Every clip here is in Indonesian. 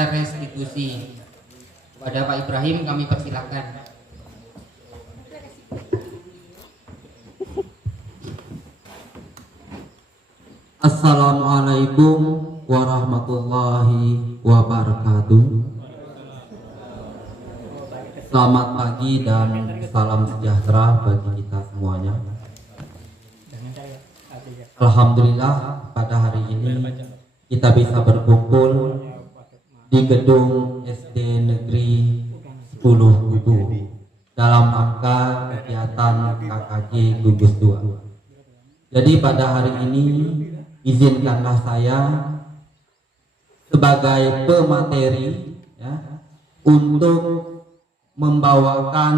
ada restitusi. Kepada Pak Ibrahim kami persilakan. Assalamualaikum warahmatullahi wabarakatuh. Selamat pagi dan salam sejahtera bagi kita semuanya. Alhamdulillah pada hari ini kita bisa berkumpul di gedung SD Negeri 10 Kubu dalam rangka kegiatan KKJ Gugus 2. Jadi pada hari ini izinkanlah saya sebagai pemateri ya, untuk membawakan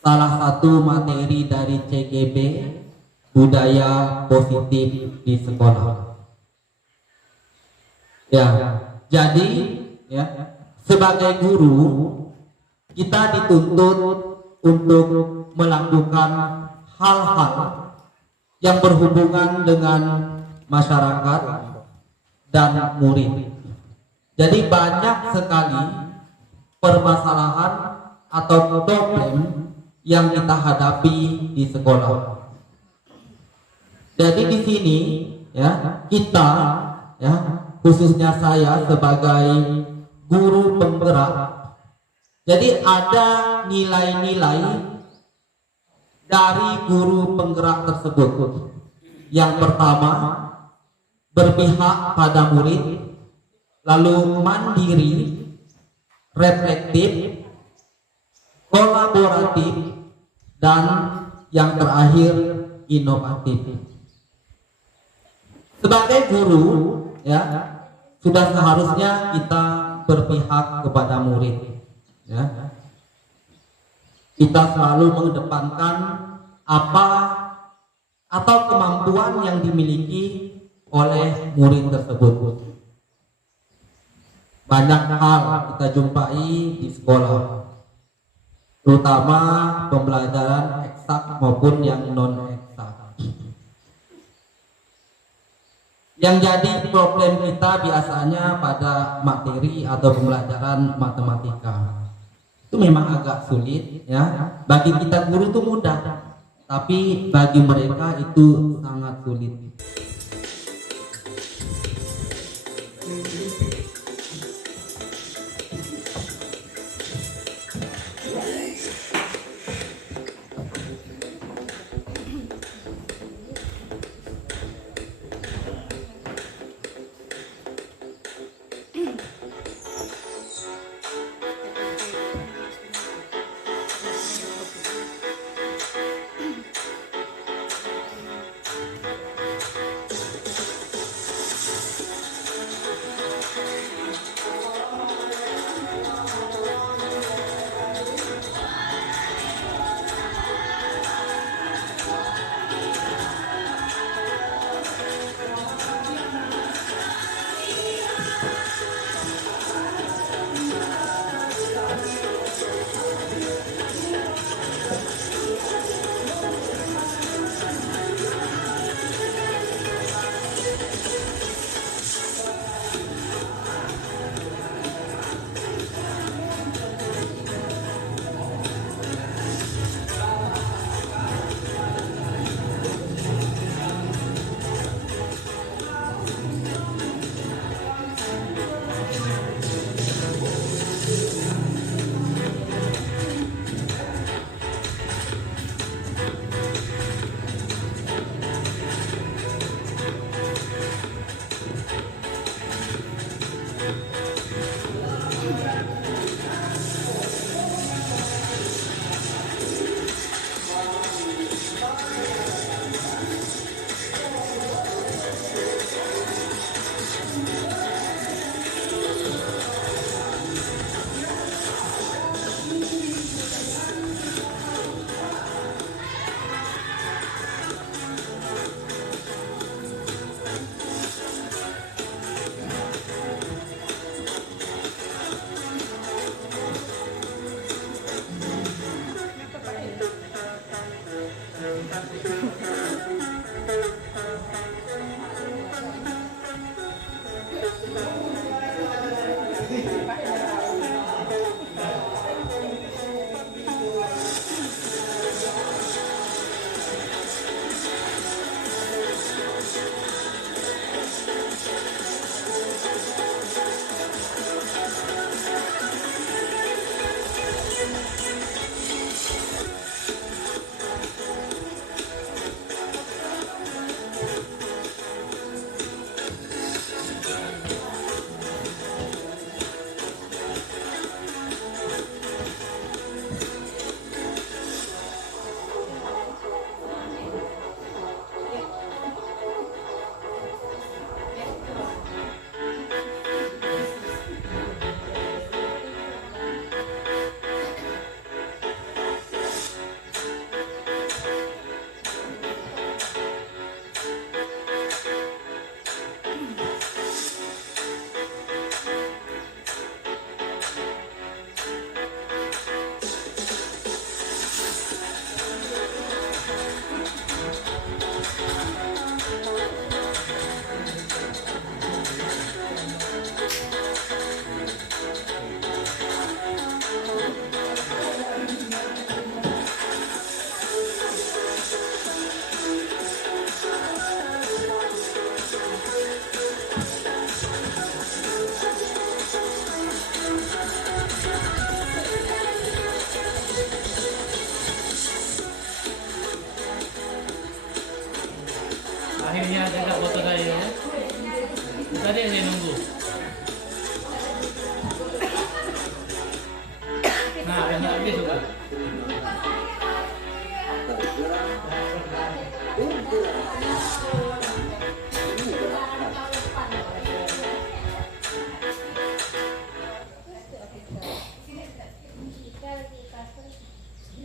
salah satu materi dari CGB budaya positif di sekolah. Ya, jadi ya, sebagai guru kita dituntut untuk melakukan hal-hal yang berhubungan dengan masyarakat dan murid. Jadi banyak sekali permasalahan atau problem yang kita hadapi di sekolah. Jadi di sini ya kita ya khususnya saya sebagai guru penggerak. Jadi ada nilai-nilai dari guru penggerak tersebut. Yang pertama, berpihak pada murid, lalu mandiri, reflektif, kolaboratif, dan yang terakhir inovatif. Sebagai guru ya sudah seharusnya kita berpihak kepada murid ya. Kita selalu mengedepankan apa atau kemampuan yang dimiliki oleh murid tersebut. Banyak hal kita jumpai di sekolah, terutama pembelajaran eksak maupun yang non eksak. Yang jadi problem kita biasanya pada materi atau pembelajaran matematika. Itu memang agak sulit ya. Bagi kita guru itu mudah, tapi bagi mereka itu sangat sulit.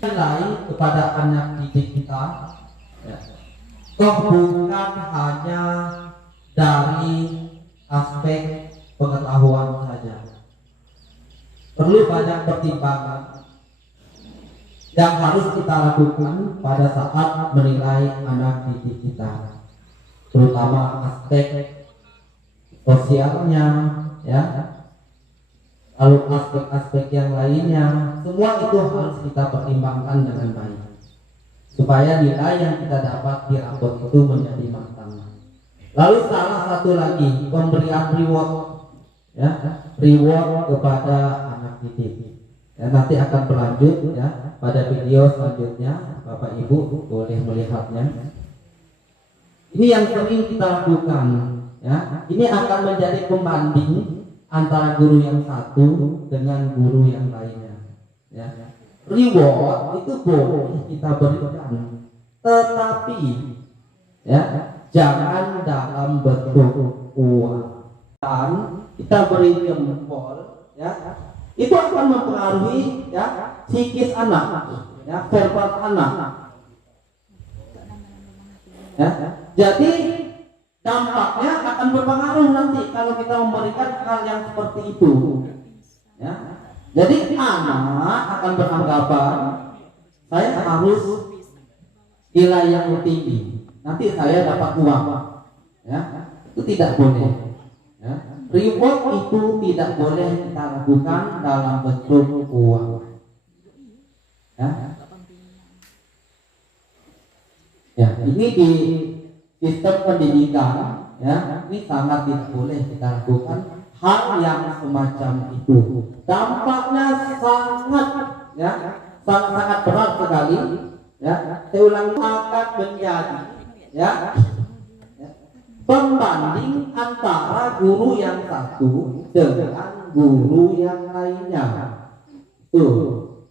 nilai kepada anak didik kita, ya, toh bukan hanya dari aspek pengetahuan saja. Perlu banyak pertimbangan yang harus kita lakukan pada saat menilai anak didik kita, terutama aspek sosialnya, ya, lalu aspek-aspek yang lainnya, semua itu harus kita pertimbangkan dengan baik supaya nilai yang kita dapat di rapot itu menjadi matang. Lalu salah satu lagi, pemberian reward, ya, reward kepada anak didik. Ya, nanti akan berlanjut ya pada video selanjutnya, Bapak Ibu boleh melihatnya. Ini yang sering kita lakukan, ya. Ini akan menjadi pembanding antara guru yang satu dengan guru yang lainnya, ya. Reward itu boleh kita berikan, tetapi ya jangan dalam bentuk uang. Dan kita beri jempol, ya, itu akan mempengaruhi ya psikis anak, ya, verbal anak, ya. Jadi dampaknya akan berpengaruh nanti kalau kita memberikan hal yang seperti itu, ya. Jadi anak akan beranggapan saya harus nilai yang tinggi, nanti saya dapat uang, ya. Itu tidak boleh, ya. Reward itu tidak boleh kita lakukan dalam bentuk uang, ya. Ya, ini di sistem pendidikan, ya, ini sangat tidak boleh kita lakukan hal yang semacam itu. Dampaknya sangat, ya, sangat berat sekali, ya. Saya ulangi, akan menjadi, ya, pembanding antara guru yang satu dengan guru yang lainnya. Tuh.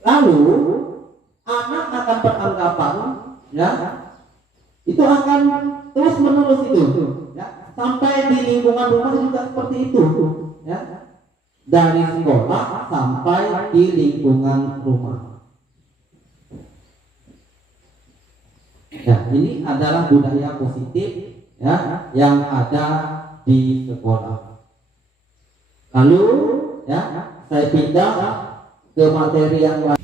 Lalu anak akan beranggapan, ya, itu akan terus menerus itu, ya, sampai di lingkungan rumah juga seperti itu, ya, dari sekolah sampai di lingkungan rumah. Ya, ini adalah budaya positif, ya, yang ada di sekolah. Lalu, ya, saya pindah ke materi yang lain.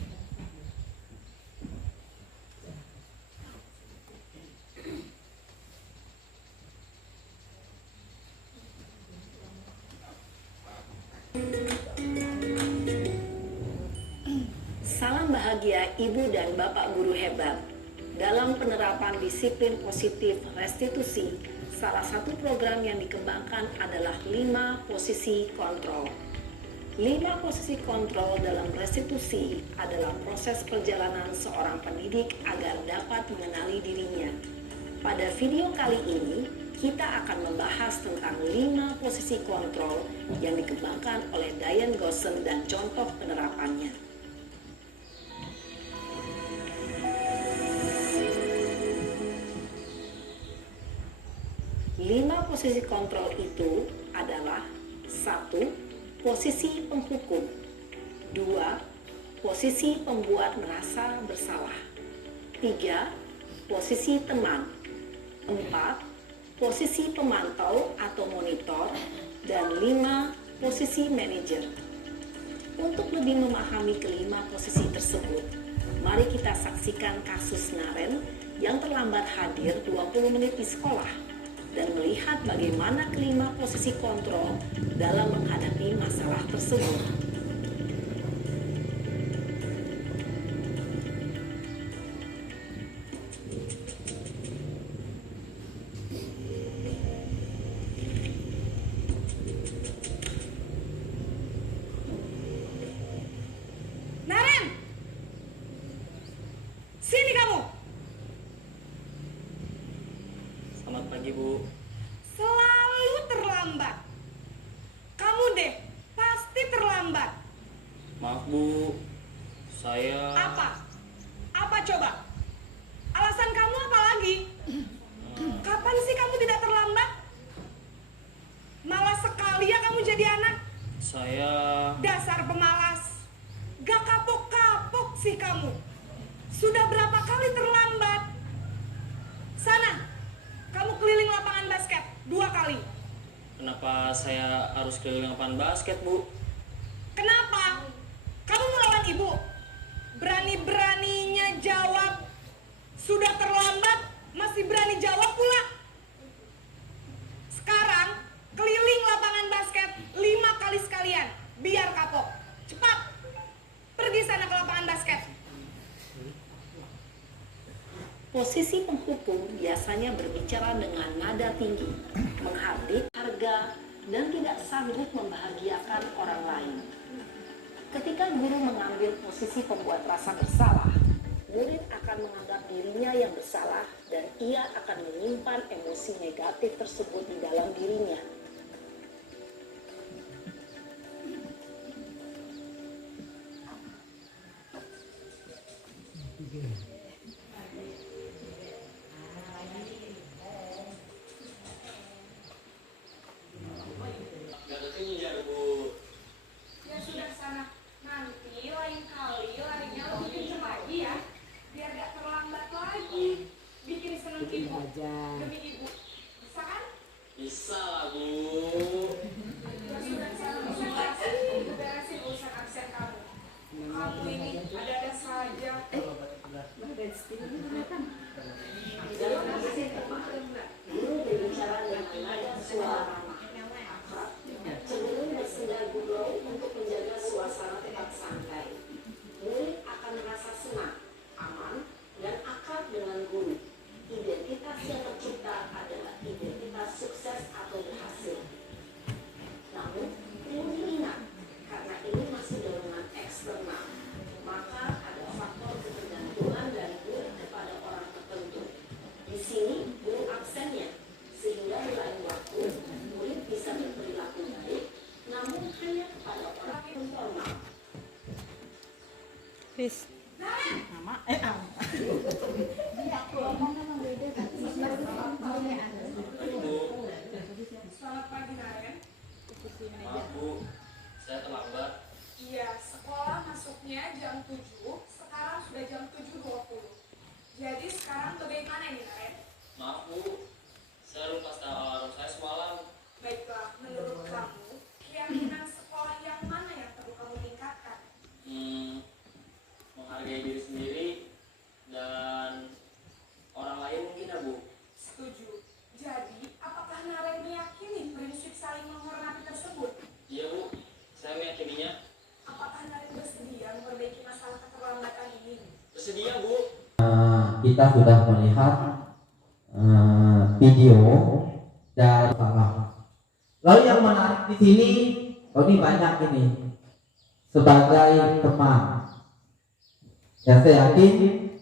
Salam bahagia Ibu dan Bapak guru hebat. Dalam penerapan disiplin positif restitusi, salah satu program yang dikembangkan adalah 5 posisi kontrol. 5 posisi kontrol dalam restitusi adalah proses perjalanan seorang pendidik agar dapat mengenali dirinya. Pada video kali ini, kita akan membahas tentang 5 posisi kontrol yang dikembangkan oleh Diane Gossen dan contoh penerapannya. Lima posisi kontrol itu adalah: 1. Posisi penghukum. 2. Posisi pembuat merasa bersalah. 3. Posisi teman. 4. Posisi pemantau atau monitor. Dan 5. Posisi manajer. Untuk lebih memahami kelima posisi tersebut, mari kita saksikan kasus Naren yang terlambat hadir 20 menit di sekolah dan melihat bagaimana kelima posisi kontrol dalam menghadapi masalah tersebut. Naren! Sini kamu! Selamat pagi, Bu. Selalu terlambat. Kamu deh, pasti terlambat. Maaf, Bu. Saya... Apa? Apa coba? Alasan kamu apa lagi? Kapan sih kamu tidak terlambat? Malas sekali ya kamu jadi anak. Saya... Dasar pemalas. Gak kapok-kapok sih kamu? Sudah berapa kali terlambat? Sana, kamu keliling lapangan basket 2 kali. Kenapa saya harus keliling lapangan basket, Bu? Kenapa? Kamu melawan ibu? Berani-beraninya jawab. Sudah terlambat, masih berani jawab pula. Sekarang, keliling lapangan basket 5 kali sekalian. Biar kapok. Cepat. Pergi sana ke lapangan basket. Posisi penghukum biasanya berbicara dengan nada tinggi, menghardik harga, dan tidak sanggup membahagiakan orang lain. Ketika guru mengambil posisi pembuat rasa bersalah, murid akan menganggap dirinya yang bersalah dan ia akan menyimpan emosi negatif tersebut di dalam dirinya. Ya sudah sana. Nanti lain kali larinya lebih kenceng lagi ya. Biar gak terlambat lagi. Bikin seneng ibu. Demi ibu. Bisa kan? Bisa lah, Bu. Ya sudah sana. Beresin urusan absen kamu. Kamu ini ada-ada saja. Guru berbicara dengan nada suara cenderung bersenda gurau untuk menjaga suasana tetap santai. Murid akan merasa senang, aman, dan akrab dengan guru. Identitas yang tercipta adalah identitas sukses atau berhasil. Namun, perlu diingat, karena ini masih dorongan eksternal, maka ada faktor ketergantungan dari murid kepada orang tertentu. Di sini, guru absennya, sehingga di lain waktu, murid bisa berperilaku baik, namun hanya kepada orang yang formal. Selamat pagi, Naren. Maaf, Bu. Saya terlambat. Iya, sekolah masuknya jam 7, sekarang sudah jam 7.20. Jadi sekarang bagaimana ini, Naren? Maaf, Bu. Saya lupa setel alarm saya semalam. Baiklah, menurut kamu, keyakinan sekolah yang mana yang perlu kamu tingkatkan? Menghargai diri sendiri dan orang lain mungkin ya, Bu. Setuju. Jadi, apakah Naren meyakini prinsip saling menghormati tersebut? Iya, Bu. Saya meyakininya. Apakah Naren bersedia memperbaiki masalah keterlambatan ini? Bersedia, Bu. Kita sudah melihat video dari salah. Lalu yang menarik di sini, ini banyak ini sebagai teman. Ya, saya yakin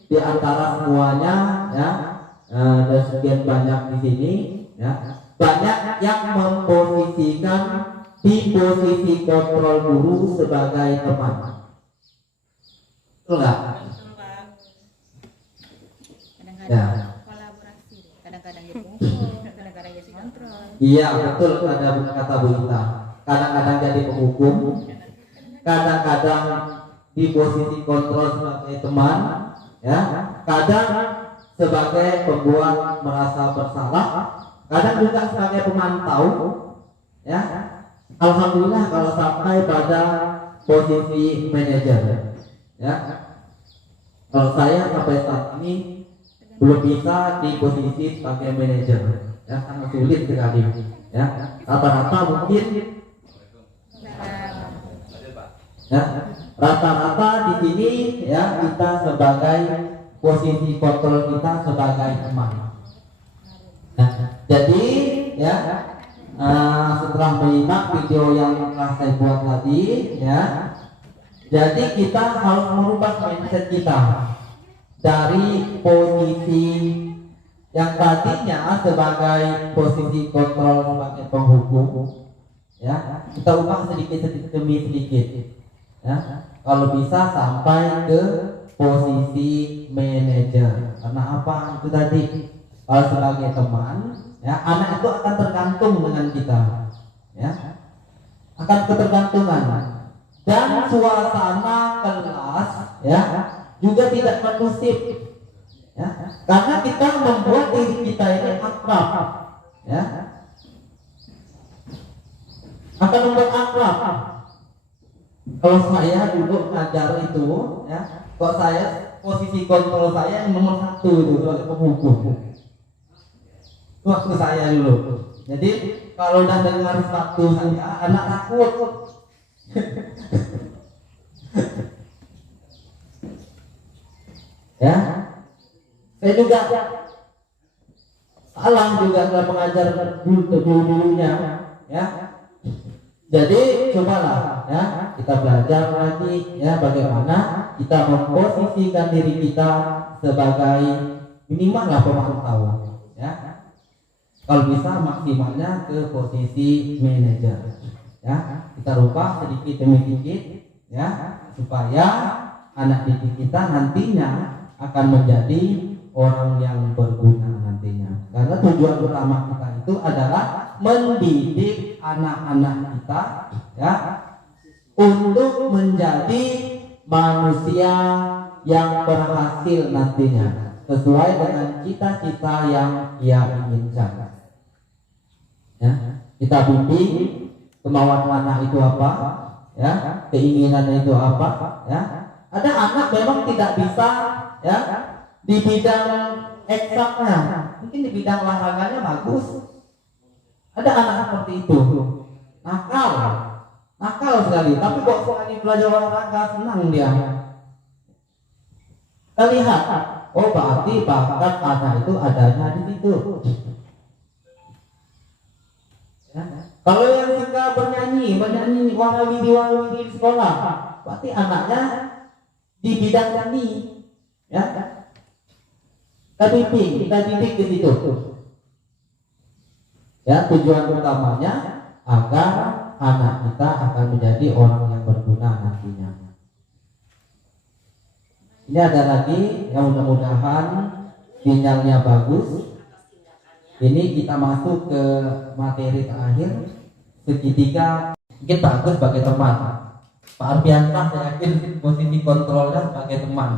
di antara semuanya ya ada sekian banyak di sini ya, banyak yang memposisikan di posisi kontrol guru sebagai teman. Betul nggak? Kadang-kadang kolaborasi, kadang-kadang dia pukul, kadang-kadang dia kontrol. Iya betul, ada kata Bu Ita. Kadang-kadang jadi penghukum, kadang-kadang di posisi kontrol sebagai teman, ya, kadang sebagai pembuat merasa bersalah, kadang juga sebagai pemantau, ya. Alhamdulillah kalau sampai pada posisi manajer, ya. Kalau saya sampai saat ini belum bisa di posisi sebagai manajer, ya, sangat sulit sekali, ya. Rata-rata mungkin, ya, rata-rata di sini ya kita sebagai posisi kontrol kita sebagai teman. Nah, jadi ya setelah menyimak video yang telah saya buat tadi, ya, jadi kita harus merubah mindset kita dari posisi yang tadinya sebagai posisi kontrol sebagai penghukum, ya, kita ubah sedikit demi sedikit, ya, kalau bisa sampai ke posisi manajer. Karena apa? Itu tadi, kalau sebagai teman, ya, anak itu akan tergantung dengan kita, ya, akan ketergantungan, dan suasana kelas, ya, juga tidak kondusif, ya, karena kita membuat diri kita ini akrab, ya, akan membuat akrab. Kalau saya dulu ngajar itu, ya, kok saya posisi kontrol saya yang nomor 1 itu sebagai penghukum. Waktu saya dulu. Jadi kalau udah dengar satu anak takut. Ya, saya juga salah juga dalam mengajar dulunya, ya. Jadi cobalah, ya, kita belajar lagi, ya, bagaimana kita memposisikan diri kita sebagai minimal lah pemantau, ya. Kalau bisa maksimalnya ke posisi manajer, ya. Kita rubah sedikit demi sedikit, ya, supaya anak didik kita nantinya akan menjadi orang yang berguna nantinya. Karena tujuan utama kita itu adalah mendidik anak-anak kita, ya, untuk menjadi manusia yang berhasil nantinya sesuai dengan cita-cita yang ia inginkan. Ya, kita bimbing kemauan anak itu apa, ya, keinginan itu apa, ya. Ada anak memang tidak bisa, ya, di bidang eksaknya, mungkin di bidang olahraganya bagus. Ada anak seperti itu, nakal sekali, tapi kok sekali belajar olahraga senang dia. Kita lihat, oh berarti bakat anak itu adanya di situ. Ya. Kalau yang suka bernyanyi warawiri di sekolah, berarti anaknya di bidang nyanyi, ya. Kita didik di situ. Ya, tujuan utamanya agar anak kita akan menjadi orang yang berguna nantinya. Ini ada lagi yang mudah-mudahan sinyalnya bagus. Ini kita masuk ke materi terakhir, segitiga. Mungkin bagus sebagai teman. Pak Arbianta saya yakin posisi kontrolnya sebagai teman.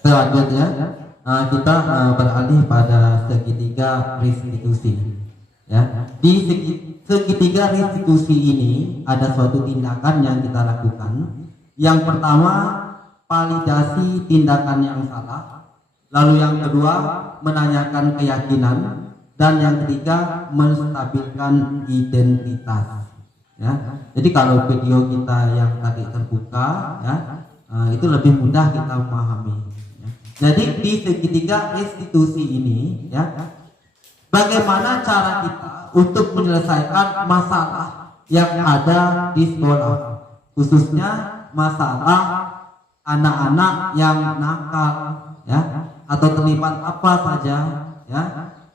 Selanjutnya kita beralih pada segitiga restitusi. Ya, di segitiga restitusi ini ada suatu tindakan yang kita lakukan. Yang pertama, validasi tindakan yang salah. Lalu yang kedua, menanyakan keyakinan. Dan yang ketiga, menstabilkan identitas. Ya, jadi kalau video kita yang tadi terbuka, ya, itu lebih mudah kita memahami. Ya. Jadi di segitiga restitusi ini, ya, bagaimana cara kita untuk menyelesaikan masalah yang ada di sekolah, khususnya masalah anak-anak yang nakal, ya, atau terlibat apa saja, ya.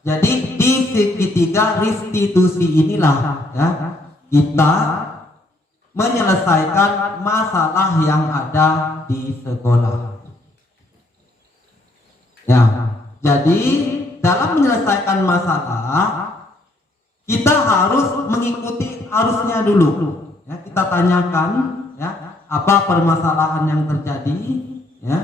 Jadi di segitiga restitusi inilah, ya, kita menyelesaikan masalah yang ada di sekolah. Ya, jadi dalam menyelesaikan masalah kita harus mengikuti arusnya dulu. Ya, kita tanyakan, ya, apa permasalahan yang terjadi. Ya,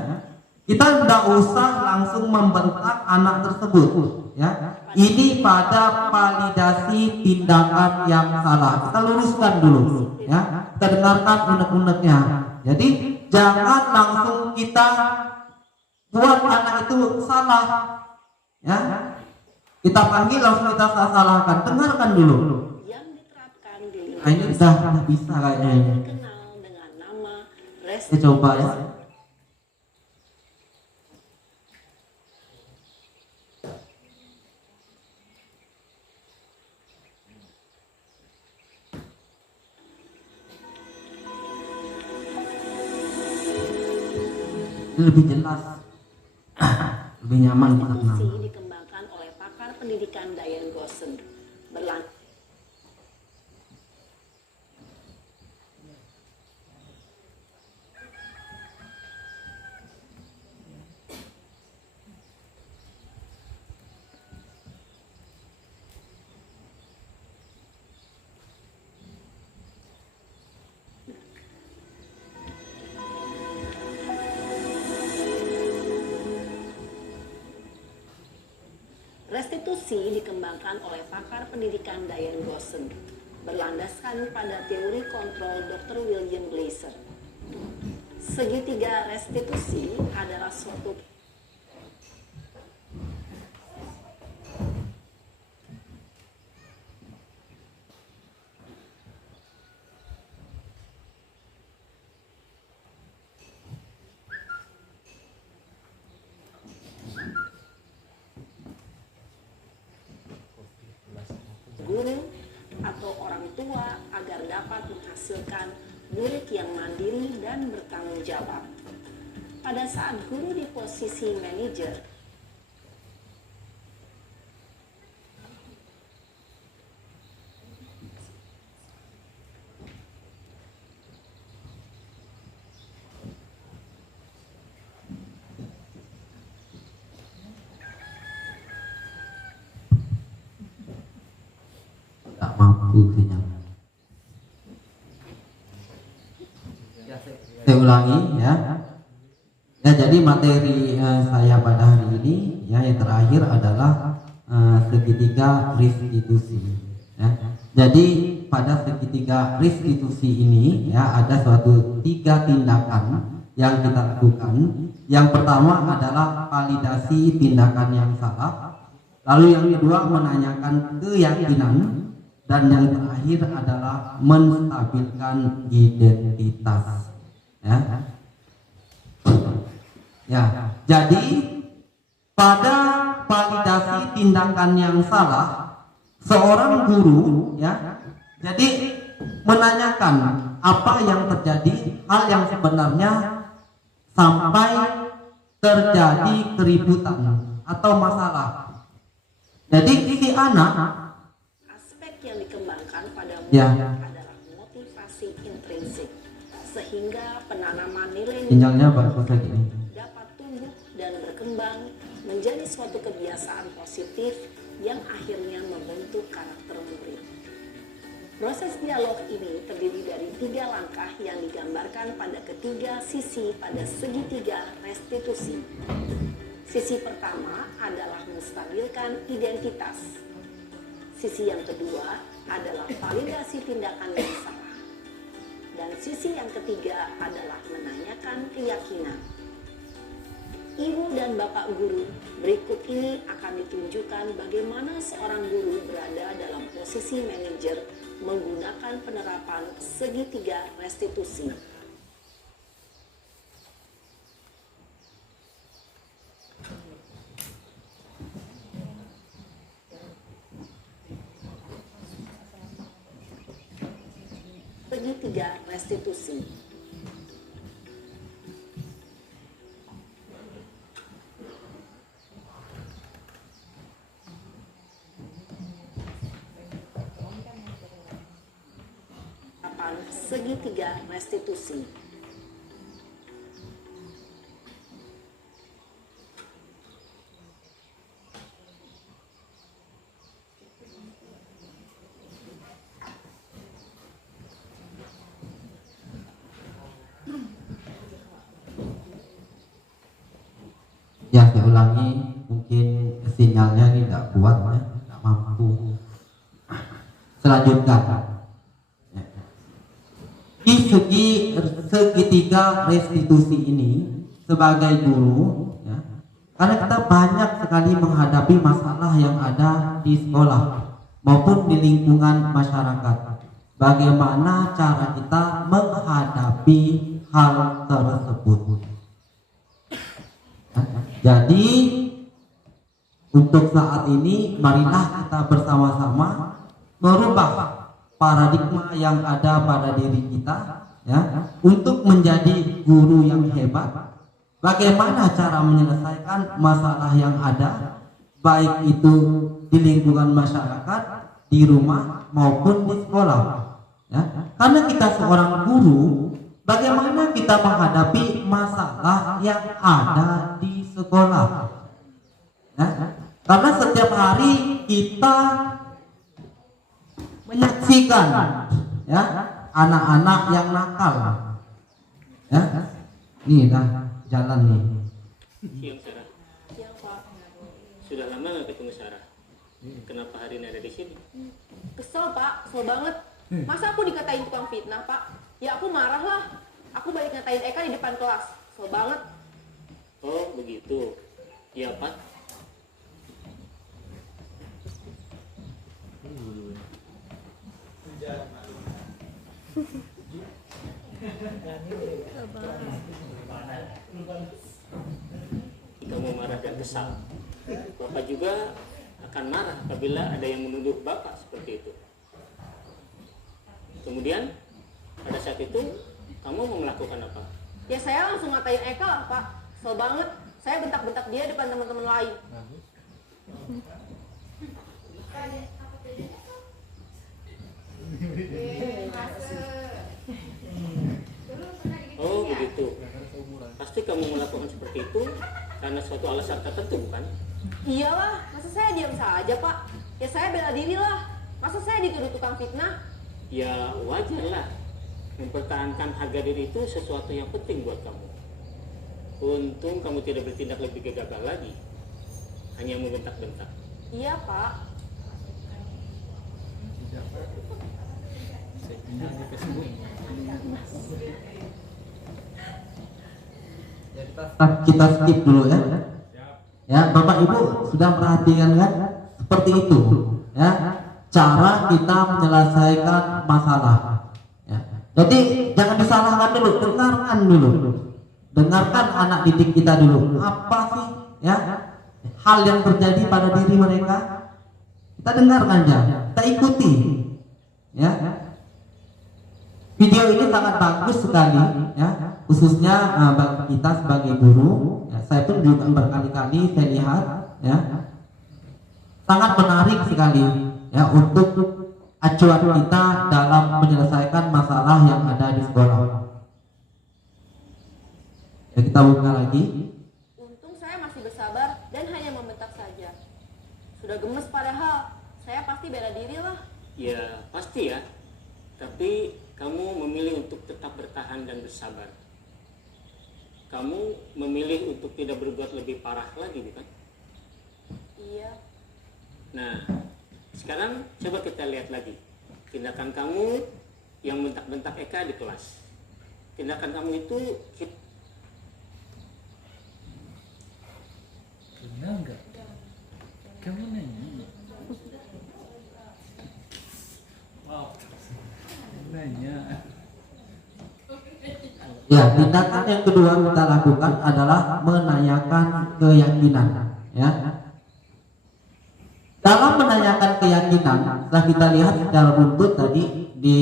kita tidak usah langsung membentak anak tersebut. Ya, ini pada validasi tindakan yang salah. Kita luruskan dulu. Ya, kita dengarkan unek-uneknya. Jadi jangan langsung kita buat anak itu salah. Ya, kita panggil langsung kita salahkan. Dengarkan dulu. Yang diterapkan di Ini udah bisa kayaknya. dikenal dengan nama Kita coba ya. Ini lebih jelas, lebih nyaman kita kenal. Restitusi dikembangkan oleh pakar pendidikan Diane Gossen. Restitusi dikembangkan oleh pakar pendidikan Diane Gossen, berlandaskan pada teori kontrol Dr. William Gleiser. Segitiga restitusi adalah suatu guru atau orang tua agar dapat menghasilkan murid yang mandiri dan bertanggung jawab. Pada saat guru di posisi manajer, Tak mampu kenyang. Saya ulangi ya. Ya, jadi materi saya pada hari ini ya yang terakhir adalah segitiga restitusi. Ya. Jadi pada segitiga restitusi ini ya ada suatu 3 tindakan yang kita lakukan. Yang pertama adalah validasi tindakan yang salah. Lalu yang kedua menanyakan keyakinan. Dan yang terakhir adalah menstabilkan identitas. Ya. Ya, jadi pada validasi tindakan yang salah, seorang guru ya, jadi menanyakan apa yang terjadi, hal yang sebenarnya sampai terjadi keributan atau masalah. Jadi si anak yang dikembangkan pada murid ya adalah motivasi intrinsik, sehingga penanaman nilai ginjalnya bagus lagi ini. dapat tumbuh dan berkembang menjadi suatu kebiasaan positif yang akhirnya membentuk karakter murid. Proses dialog ini terdiri dari 3 langkah yang digambarkan pada ketiga sisi pada segitiga restitusi. Sisi pertama adalah menstabilkan identitas. Sisi yang kedua adalah validasi tindakan yang salah. Dan sisi yang ketiga adalah menanyakan keyakinan. Ibu dan Bapak guru, berikut ini akan ditunjukkan bagaimana seorang guru berada dalam posisi manajer menggunakan penerapan segitiga restitusi. Segitiga restitusi. Segitiga restitusi. Ya, saya ulangi, mungkin sinyalnya ini tidak kuat ya, tidak mampu. Selanjutnya, di segitiga restitusi ini sebagai guru, ya, karena kita banyak sekali menghadapi masalah yang ada di sekolah maupun di lingkungan masyarakat. Bagaimana cara kita menghadapi hal tersebut? Jadi untuk saat ini marilah kita bersama-sama merubah paradigma yang ada pada diri kita, ya, untuk menjadi guru yang hebat. Bagaimana cara menyelesaikan masalah yang ada, baik itu di lingkungan masyarakat, di rumah maupun di sekolah, ya. Karena kita seorang guru, bagaimana kita menghadapi masalah yang ada di sekolah, ya? Karena setiap hari kita menyaksikan, ya, anak-anak yang nakal, ya. Ini dah jalan nih. Siang Sarah. Siang Pak. Sudah lama nggak ketemu Sarah? Kenapa hari ini ada di sini? Kesel Pak, kesel banget. Masa aku dikatain tukang fitnah Pak? Ya aku marah lah. Aku balik ngatain Eka di depan kelas. Kesel banget. Oh begitu. Ya Pak. Kamu marah dan kesal. Bapak juga akan marah apabila ada yang menuduh Bapak seperti itu. Kemudian pada saat itu kamu mau melakukan apa? Ya saya langsung ngatain Eka lah Pak. Kesel banget. Saya bentak-bentak dia depan teman-teman lain. Oh begitu. Pasti kamu melakukan seperti itu karena suatu alasan tertentu bukan? Iyalah, masa saya diam saja Pak? Ya saya bela diri lah. Masa saya dituduh tukang fitnah? Ya wajar lah. Mempertahankan harga diri itu sesuatu yang penting buat kamu. Untung kamu tidak bertindak lebih gegabah lagi. Hanya membentak-bentak. Iya Pak. Kita skip dulu ya. Ya, Bapak Ibu sudah perhatikan kan? Seperti itu, ya. Cara kita menyelesaikan masalah. Ya. Jadi jangan disalahkan dulu, dengarkan dulu. Dengarkan anak didik kita dulu. Apa sih, ya, hal yang terjadi pada diri mereka? Kita dengarkan aja, kita ikuti, ya. Video ini sangat bagus sekali, ya, khususnya bagi kita sebagai guru. Ya, saya pun juga berkali-kali saya lihat, ya, sangat menarik sekali, ya, untuk acuan kita dalam menyelesaikan masalah yang ada di sekolah. Ya, kita buka lagi. Untung saya masih bersabar dan hanya membentak saja. Sudah gemes padahal. Saya pasti bela diri lah. Ya pasti ya. Tapi kamu memilih untuk tetap bertahan dan bersabar. Kamu memilih untuk tidak berbuat lebih parah lagi, bukan? Iya. Nah, sekarang coba kita lihat lagi tindakan kamu yang bentak-bentak Eka di kelas. Tindakan kamu itu Benar enggak? Kamu nanya. Wow. Nanya. Ya, tindakan yang kedua kita lakukan adalah menanyakan keyakinan, ya. Dalam menanyakan keyakinan, setelah kita lihat secara runtut tadi di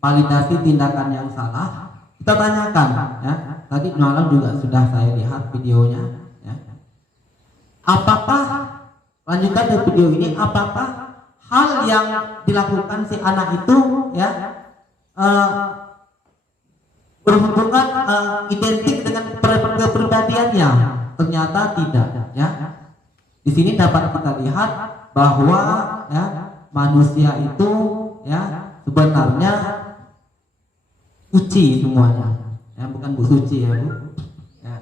validasi tindakan yang salah, kita tanyakan, ya. Tadi malam juga sudah saya lihat videonya, ya. Apakah lanjutan dari video ini, apakah hal yang dilakukan si anak itu, ya, berhubungan identik dengan kepribadiannya? Ternyata tidak, ya. Di sini dapat kita lihat bahwa, ya, manusia itu, ya, sebenarnya suci semuanya, ya, bukan Bu Suci, ya Bu, ya.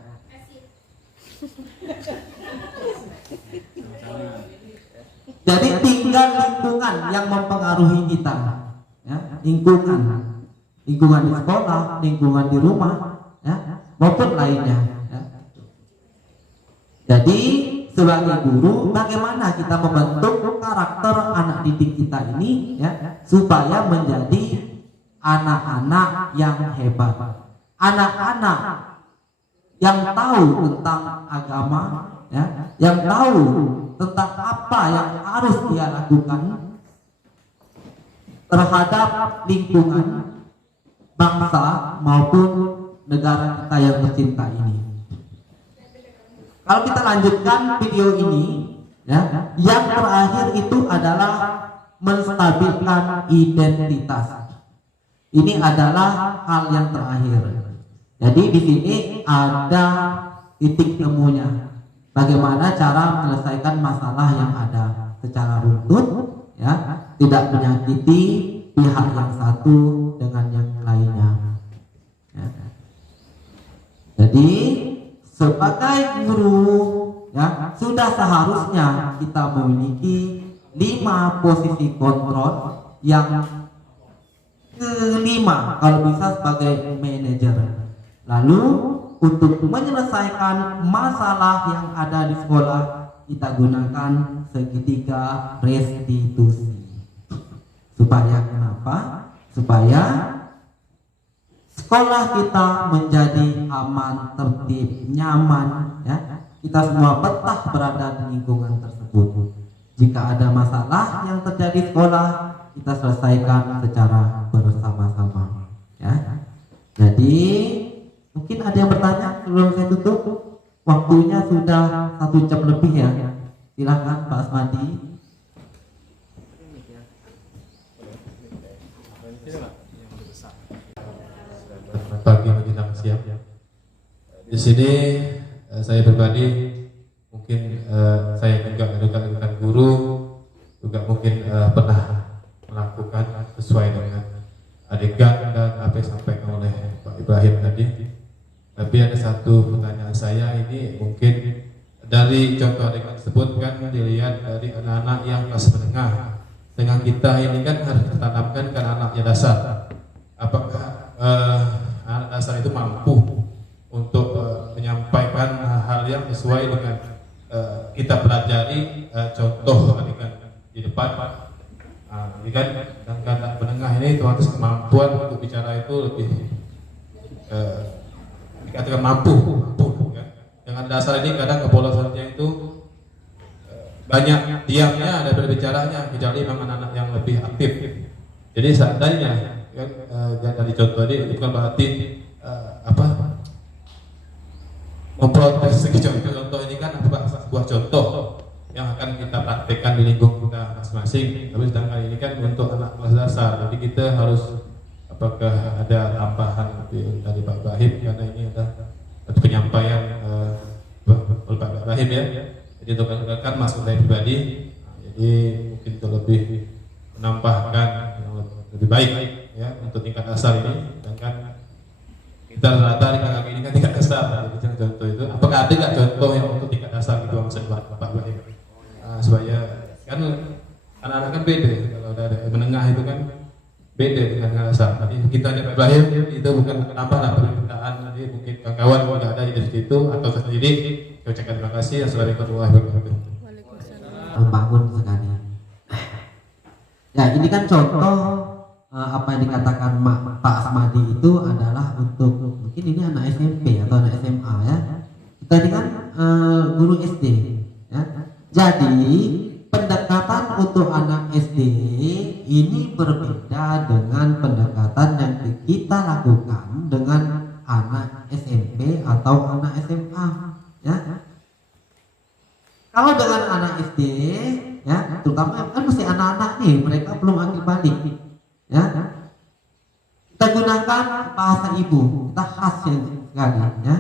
Jadi tinggal lingkungan yang mempengaruhi kita, ya, lingkungan di sekolah, lingkungan di rumah, ya, maupun lainnya, ya. Jadi sebagai guru, bagaimana kita membentuk karakter anak didik kita ini, ya, supaya menjadi anak-anak yang hebat, anak-anak yang tahu tentang agama, ya, yang tahu tentang apa yang harus dia lakukan terhadap lingkungan, bangsa maupun negara kita yang tercinta ini. Kalau kita lanjutkan video ini, ya, yang terakhir itu adalah menstabilkan identitas. Ini adalah hal yang terakhir. Jadi di sini ada titik temunya. Bagaimana cara menyelesaikan masalah yang ada secara runtut, ya, tidak menyakiti pihak yang satu dengan yang lainnya, ya. Jadi sebagai guru, ya, sudah seharusnya kita memiliki 5 posisi kontrol, yang kelima kalau bisa sebagai manajer. Lalu untuk menyelesaikan masalah yang ada di sekolah, kita gunakan segitiga restitusi. Supaya kenapa? Supaya sekolah kita menjadi aman, tertib, nyaman, ya. Kita semua betah berada di lingkungan tersebut. Jika ada masalah yang terjadi di sekolah, kita selesaikan secara bersama-sama, ya. Jadi mungkin ada yang bertanya sebelum saya tutup. Waktunya sudah 1 jam lebih, ya. Silakan Pak Asmadi. Pagi menjelang siang. Di sini saya pribadi mungkin saya juga rekan guru juga mungkin pernah melakukan sesuai dengan adegan dan apa yang disampaikan oleh Pak Ibrahim tadi. Tapi ada satu pertanyaan saya, ini mungkin dari contoh adegan tersebut kan dilihat dari anak-anak yang kelas menengah. Dengan kita ini kan harus ditanamkan ke anak-anak yang dasar. Apakah anak dasar itu mampu untuk menyampaikan hal yang sesuai dengan kita pelajari, contoh adegan di depan, ini kan anak menengah ini otomatis kemampuan untuk bicara itu lebih dikatakan mampu kan. Dengan dasar ini kadang kebolosannya itu banyak diamnya daripada bicaranya, kecuali memang anak-anak yang lebih aktif. Jadi seandainya kan, dari contoh ini bukan berarti memprotes segi contoh ini kan sebuah contoh yang akan kita praktekkan di lingkungan kita masing-masing. Tapi sedangkan ini kan untuk anak kelas dasar, jadi kita harus apakah ada tambahan dari Pak Ibrahim, karena ini ada penyampaian oleh Pak Ibrahim, ya. Jadi untuk rekan masuk dari pribadi, jadi mungkin untuk lebih menambahkan yang lebih baik ya untuk tingkat dasar ini, sedangkan kita rata di kami ini kan tingkat dasar. Jadi contoh itu, apakah ada nggak contoh yang untuk tingkat dasar gitu maksud Pak Ibrahim? Supaya kan anak-anak kan beda, kalau ada menengah itu kan beda dengan tingkat dasar. Tadi kita ada Pak Ibrahim itu bukan tambahan permintaan, nanti mungkin kawan-kawan juga ada di situ atau sendiri. Saya ucapkan terima kasih. Assalamualaikum warahmatullahi wabarakatuh. Membangun sekali. Ya, ini kan contoh apa yang dikatakan Pak Asmadi itu adalah untuk mungkin ini anak SMP atau anak SMA ya. Tadi kan guru SD ya. Jadi pendekatan untuk anak SD ini berbeda dengan pendekatan yang kita lakukan dengan anak SMP atau anak SMA ya. Kalau dengan anak SD ya, terutama kan masih anak-anak nih, mereka belum akil balik ya, kita gunakan bahasa ibu, kita khas sekali ya,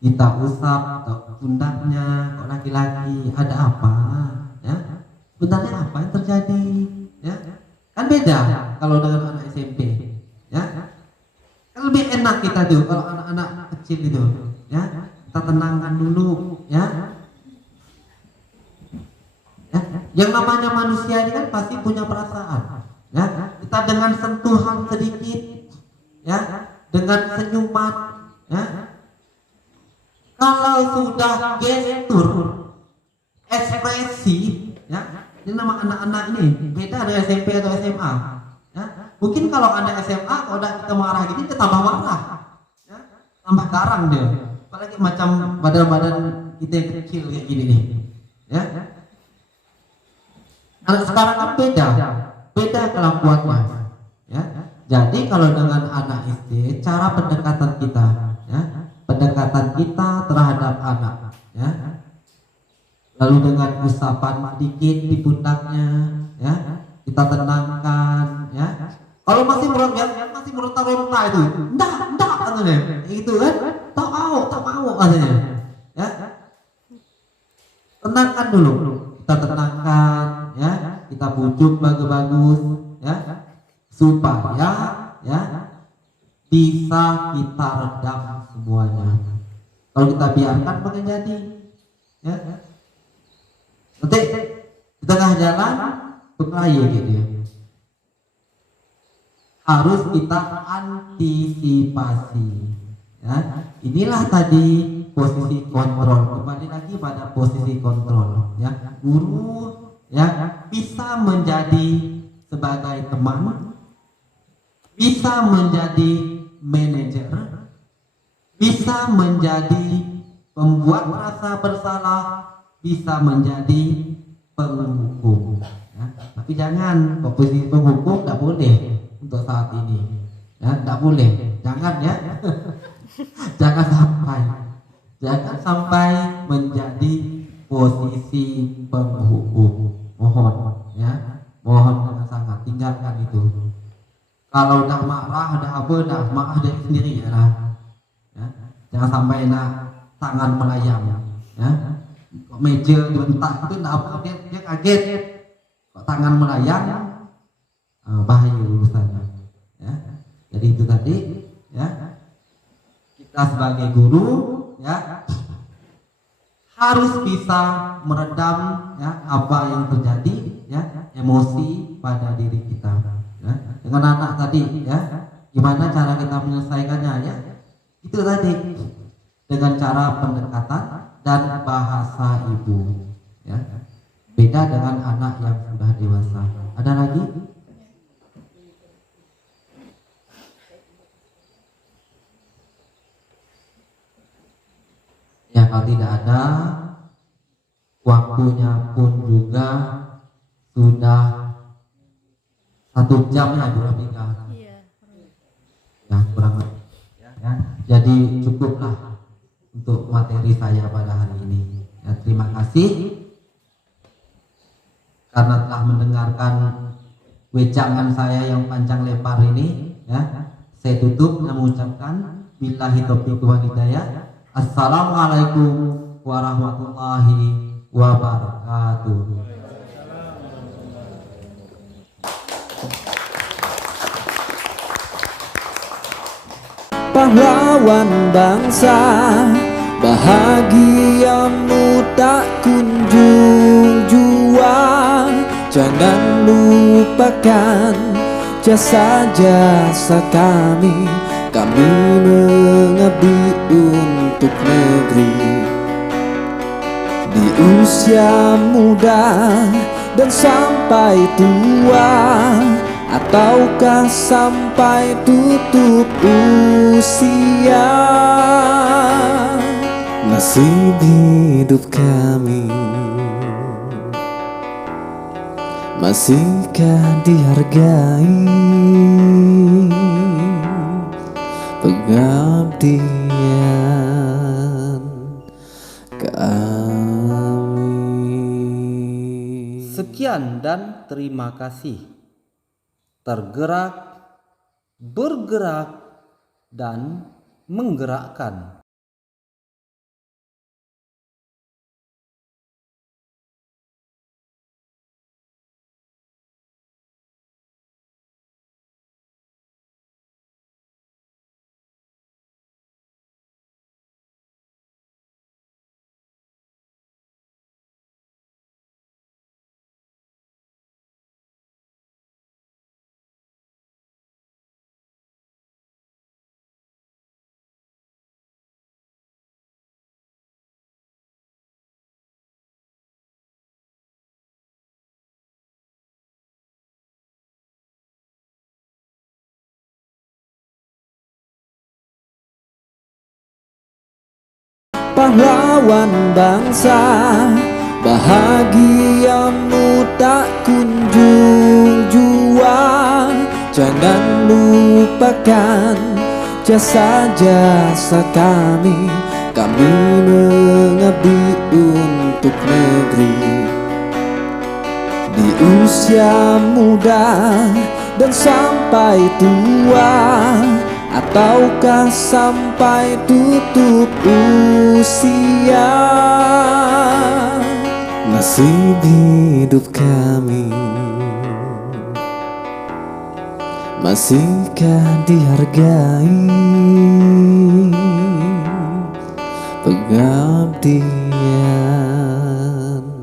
kita usap atau pundaknya. Kok laki-laki ada apa ya, sebenarnya apa yang terjadi ya, kan beda kalau dengan anak SMP ya, kan lebih enak kita tuh kalau anak-anak kecil itu ya, kita tenangkan dulu ya. Yang namanya manusia ini kan pasti punya perasaan ya, kita dengan sentuhan sedikit ya, dengan senyuman ya, kalau sudah gestur ekspresi ya, ini nama anak-anak ini beda dengan SMP atau SMA ya. Mungkin kalau anak SMA kalau udah kita marah gini kita tambah marah ya, tambah garang dia, apalagi macam badan-badan kita yang kecil kayak gini nih ya. Anak sekarang kan beda kelakuannya ya. Jadi kalau dengan anak SD, cara pendekatan kita ya, pendekatan kita terhadap anak ya, lalu dengan usapan dikit di pundaknya ya, kita tenangkan ya. Kalau masih meronta-ronta itu, enggak katanya itu kan, tak mau katanya ya. Tenangkan dulu, kita tenangkan ya, kita bujuk bagus-bagus ya, supaya ya bisa kita redam semuanya. Kalau kita biarkan makin jadi ya, nanti di tengah jalan berkelahi gitu ya. Harus kita antisipasi ya. Inilah tadi posisi kontrol, kembali lagi pada posisi kontrol ya. Guru ya bisa menjadi sebagai teman, bisa menjadi manajer, bisa menjadi pembuat merasa bersalah, bisa menjadi penghukum ya. Tapi jangan posisi penghukum, tidak boleh untuk saat ini ya, tidak boleh, jangan ya. jangan sampai menjadi posisi penghukum. Mohon ya, mohon dengan sangat tinggalkan itu. Kalau udah marah, udah apa, udah marah dari sendiri ya lah ya. Jangan sampai tangan melayang ya, kok meja dibentak itu enggak apa, dia kaget kok tangan melayang, bahaya urusannya ya. Jadi itu tadi ya, kita sebagai guru ya harus bisa meredam ya apa yang terjadi ya, emosi pada diri kita ya. Dengan anak tadi ya, gimana cara kita menyelesaikannya ya, itu tadi dengan cara pendekatan dan bahasa ibu ya, beda dengan anak yang sudah dewasa. Ada lagi? Ya, kalau tidak ada, waktunya pun juga sudah 1 jam ya, kurang lebih ya, kurang lebih ya. Jadi cukuplah untuk materi saya pada hari ini ya. Terima kasih karena telah mendengarkan wejangan saya yang panjang lebar ini ya. Saya tutup dengan mengucapkan billahi taufiq wal hidayah. Assalamualaikum warahmatullahi wabarakatuh. pahlawan bangsa, bahagiamu tak kunjung jua. Jangan lupakan jasa-jasa kami mengabdi untuk negeri. Di usia muda dan sampai tua, ataukah sampai tutup usia, nasib hidup kami masihkah dihargai pengabdian kami. Sekian dan terima kasih. Tergerak, bergerak, dan menggerakkan. Pahlawan bangsa, bahagiamu tak kunjung jua. Jangan lupakan jasa-jasa kami mengabdi untuk negeri. Di usia muda dan sampai tua, ataukah sampai tutup usia, nasib hidup kami masihkah dihargai pengabdian